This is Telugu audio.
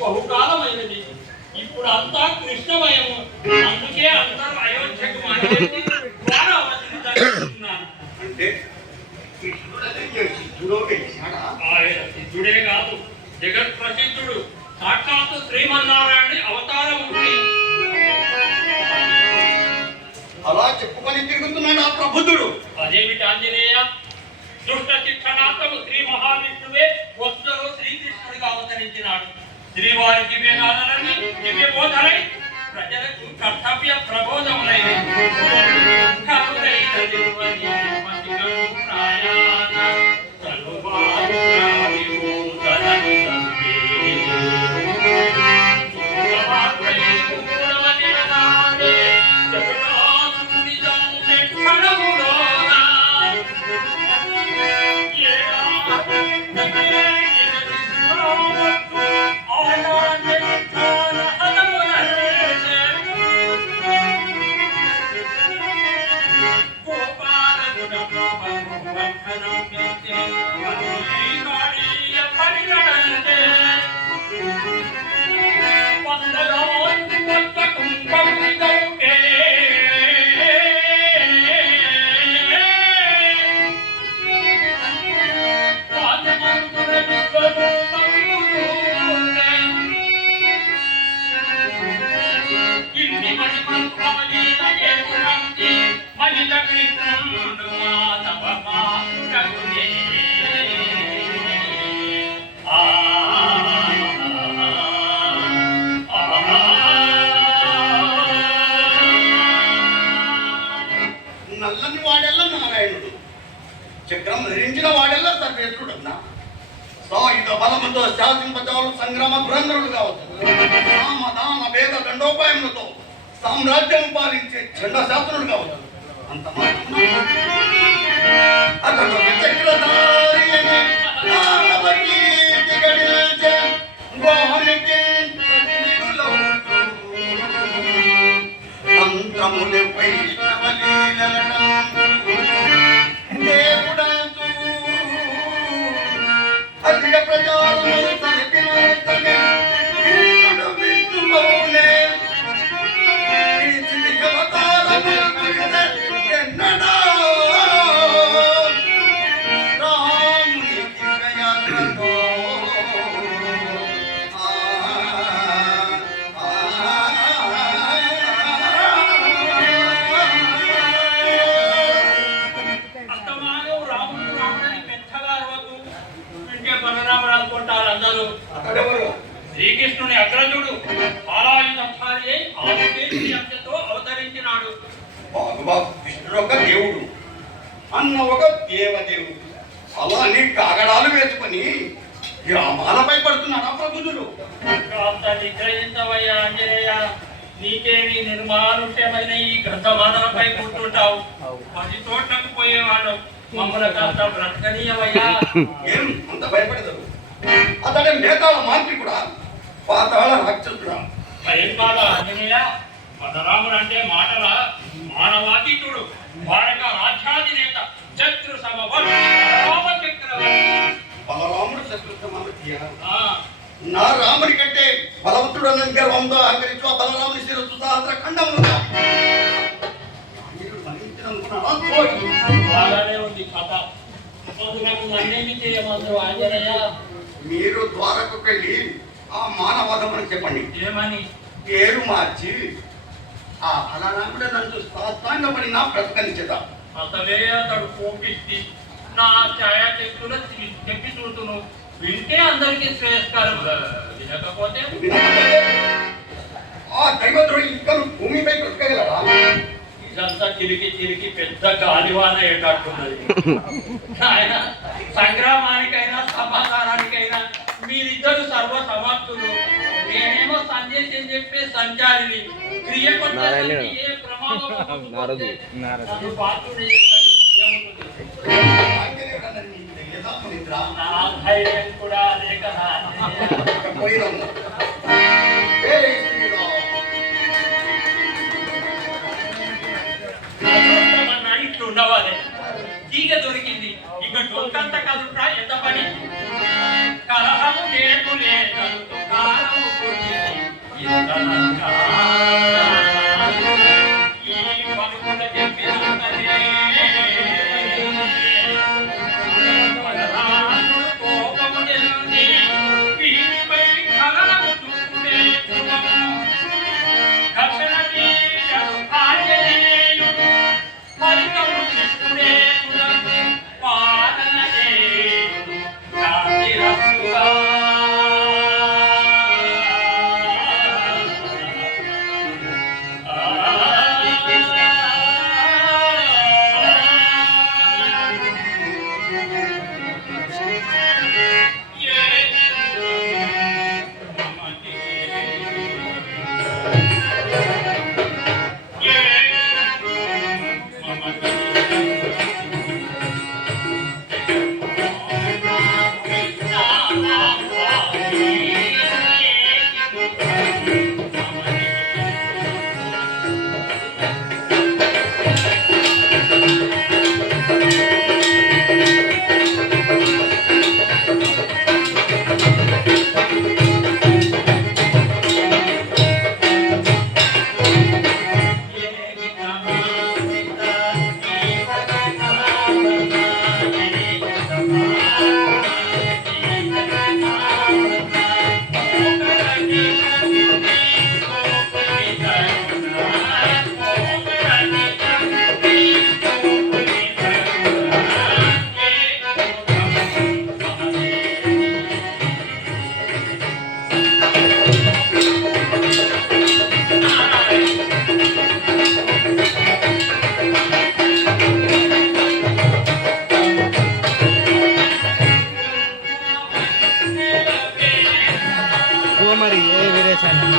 బహుకాలమైనది. ఇప్పుడు అంతా కృష్ణమయము. అందుకే అందరూ అయోధ్యకు అంటే ఆయన సిద్ధుడే కాదు, జగత్ ప్రసిద్ధుడు, సాక్షాత్తు శ్రీమన్నారాయణ అవతారమూర్తి. అలా చెప్పుకొని తిరుగుతున్నాడు ఆ ప్రబుద్ధుడు. అదేమిటి ఆంజనేయ? దుష్ట శిక్షణార్థము శ్రీ మహావిష్ణువే వస్తువు శ్రీకృష్ణుడిగా అవతరించినాడు. శ్రీవారి దివ్యనాథనని దివ్య బోధనై ప్రజలకు కర్తవ్య ప్రబోధములైన నల్లని వాడెల్లా నారాయణుడు, చక్రం ధరించిన వాడెల్లా సర్వేశ్వరుడన్నా. సాయుధ బలముతో శాసింపజాలు సంగ్రామ ధురంధరుడు కావచ్చు. సామధాన భేద దండోపాయములతో సామ్రాజ్యం పాలించే చండశాస్త్రుడు కావచ్చు. అంత అతడు చక్రధారి మంత్రములపై దేవుడంతూ అధిక ప్రజాలు ఎన్నడా శ్రీకృష్ణుని అగ్రజుడు బాలాయుధారి అంశతో అవతరించినాడు. కృష్ణుడు ఒక దేవుడు, అన్న ఒక దేవదేవుడు. అలానే కాగడాలు వేసుకొని గ్రామాలపై పడుతున్నాడు ఆ ప్రబుద్ధుడు. కాస్త నిగ్రహించవయ్యా ఆంజనేయ, నీకేమి నిర్మానుష్యమైన ఈ గ్రంథమాలపై కూర్చుంటావు. 10 చోట్లకు పోయేవాడు, మమ్మల్ని కాస్త బ్రతకనీయవయ్యా. ఏం అంత భయపడతారు? అతడే మేతాళ మాంత్రికుడా, పాతాళ రాక్షసుడా? భయపాల ఆంజనేయ, బలరాముడు అంటే మాటల మానవాతీతుడు, భారత రాజ్యాధినేత, శత్రు సమవర్తి బలరాముడు శత్రు సమవర్తి. నా రాముడి కంటే బలవంతుడు అన్న గర్వంతో అహంకరించు ఆ బలరాముని శిరస్సు సహస్ర ఖండము బాగానే ఉంది కథ. నన్నేమి చేయమంటారు ఆంజనేయ? మీరు ద్వారకు వెళ్ళి ఆ మానవాదం అని చెప్పండి. ఏమని? పేరు మార్చి ఆ బలరాముడు నన్ను సాష్టాంగపడినా బ్రతకనిచేదా. అతడే అతడు కోపిస్తే నా ఛాయాచిత్రులు చెప్పి చూతును. వింటే అందరికీ శ్రేయస్కారం, వినకపోతే వినకపోతే ఆ దైవద్రోహి ఇంకా భూమిపై బ్రతకగలరా? ఇదంతా తిరిగి పెద్ద గాలివాన ఏటట్టున్నది. ఆయన సంగ్రామానికైనా సమాధానానికైనా మీరిద్దరు సర్వ సమర్థులు. నేనేమో సందేశం చెప్పే సంచారిని. క్రియ కొట్టేసరికి ఏ ప్రమాదం నన్ను పాత్రుని చేస్తాడు. ఆంజనేయుడన్నది నీ యథార్థ నిద్ర. నా ధైర్యం కూడా అదే కదా. పోయిరమ్ము. వేరే స్త్రీలో అదృష్టమన్నా ఇట్లు ఉండవాలి. తీగ దొరికింది, ఇక డొక్కంత కదుట్రా ఎంత పని. కలహము లేకులే కలుగు కాలము పుట్టింది ఇంతనగా. ఈ పలుకుల చెప్పినంతనే బలరాముడు కోపము చెంది వీరిపై కలహము చూపుడే ధ్రువము. కక్షణ తీరడు ఆంజనేయుడు ఫలితము కృష్ణుడే తుదకు పాలన చేయుడు శాంతిరస్తుగా. మరి ఏ వీరేశాన్ని